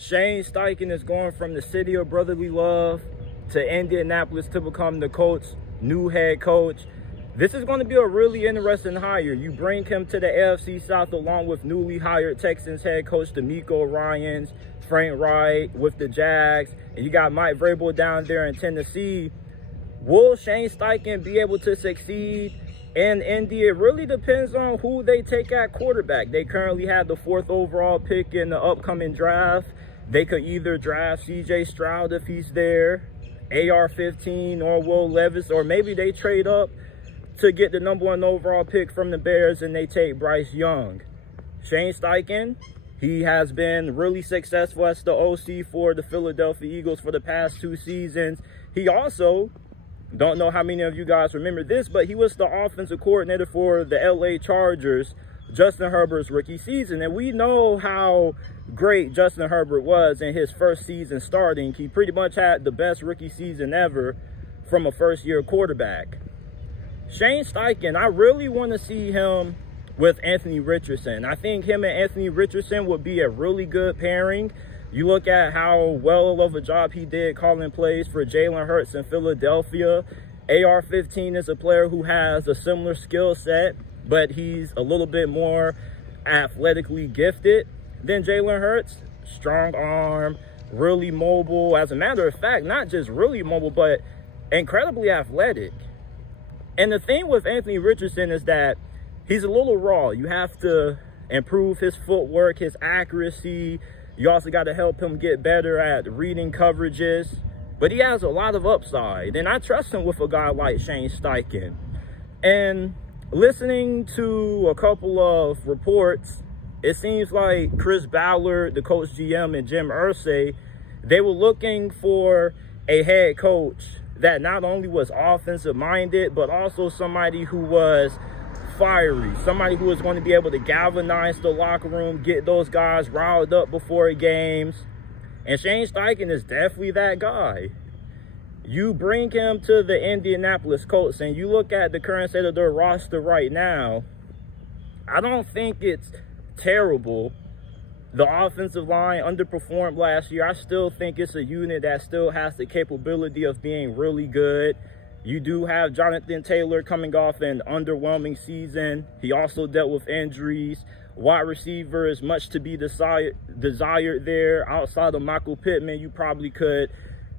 Shane Steichen is going from the city of brotherly love to Indianapolis to become the Colts' new head coach. This is going to be a really interesting hire. You bring him to the AFC South along with newly hired Texans head coach DeMeco Ryans, Frank Wright with the Jags, and you got Mike Vrabel down there in Tennessee. Will Shane Steichen be able to succeed in Indy? It really depends on who they take at quarterback. They currently have the 4th overall pick in the upcoming draft. They could either draft C.J. Stroud if he's there, AR-15 or Will Levis, or maybe they trade up to get the #1 overall pick from the Bears and they take Bryce Young. Shane Steichen, he has been really successful as the OC for the Philadelphia Eagles for the past 2 seasons. He also, don't know how many of you guys remember this, but he was the offensive coordinator for the LA Chargers, Justin Herbert's rookie season. And we know how great Justin Herbert was in his first season starting. He pretty much had the best rookie season ever from a first-year quarterback. Shane Steichen, I really want to see him with Anthony Richardson. I think him and Anthony Richardson would be a really good pairing. You look at how well of a job he did calling plays for Jalen Hurts in Philadelphia. AR-15 is a player who has a similar skill set, but he's a little bit more athletically gifted than Jalen Hurts. Strong arm, really mobile. As a matter of fact, not just really mobile, but incredibly athletic. And the thing with Anthony Richardson is that he's a little raw. You have to improve his footwork, his accuracy. You also got to help him get better at reading coverages. But he has a lot of upside. And I trust him with a guy like Shane Steichen. And listening to a couple of reports, it seems like Chris Ballard, the Colts GM, and Jim Irsay, they were looking for a head coach that not only was offensive minded, but also somebody who was fiery, somebody who was going to be able to galvanize the locker room, get those guys riled up before games. And Shane Steichen is definitely that guy. You bring him to the Indianapolis Colts and you look at the current state of their roster right now, I don't think it's terrible. The offensive line underperformed last year. I still think it's a unit that still has the capability of being really good. You do have Jonathan Taylor coming off an underwhelming season. He also dealt with injuries. Wide receiver is much to be desired there. Outside of Michael Pittman, you probably could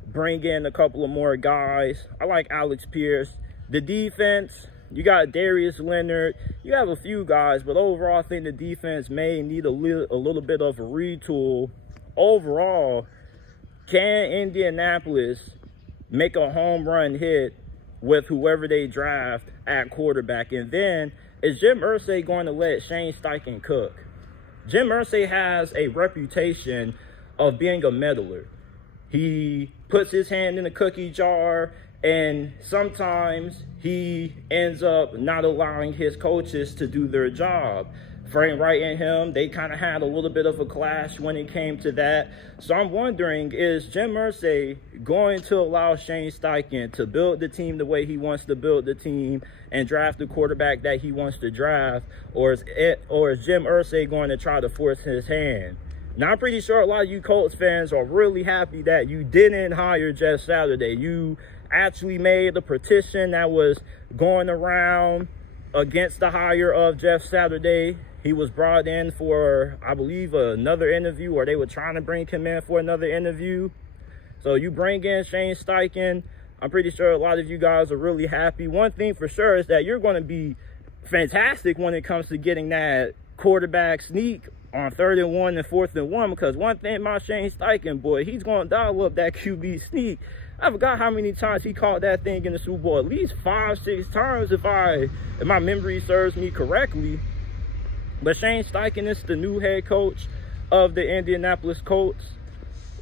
bring in a couple of more guys. I like Alex Pierce. The defense, you got Darius Leonard. You have a few guys, but overall, I think the defense may need a little bit of a retool. Overall, can Indianapolis make a home run hit with whoever they draft at quarterback? And then, is Jim Irsay going to let Shane Steichen cook? Jim Irsay has a reputation of being a meddler. He puts his hand in the cookie jar, and sometimes he ends up not allowing his coaches to do their job. Frank Wright and him, they kind of had a little bit of a clash when it came to that. So I'm wondering, is Jim Irsay going to allow Shane Steichen to build the team the way he wants to build the team and draft the quarterback that he wants to draft? Or is Jim Irsay going to try to force his hand? Now, I'm pretty sure a lot of you Colts fans are really happy that you didn't hire Jeff Saturday. You actually made a petition that was going around against the hire of Jeff Saturday. He was brought in for, I believe, another interview, or they were trying to bring him in for another interview. So you bring in Shane Steichen. I'm pretty sure a lot of you guys are really happy. One thing for sure is that you're going to be fantastic when it comes to getting that quarterback sneak on 3rd and 1 and 4th and 1, because one thing about Shane Steichen, boy, he's going to dial up that QB sneak. I forgot how many times he caught that thing in the Super Bowl. At least 5-6 times if my memory serves me correctly. But Shane Steichen is the new head coach of the Indianapolis Colts.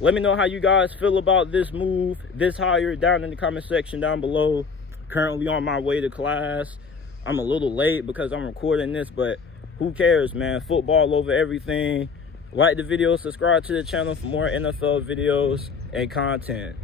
Let me know how you guys feel about this move, this hire, down in the comment section down below. Currently on my way to class. I'm a little late because I'm recording this, but who cares, man? Football over everything. Like the video, subscribe to the channel for more NFL videos and content.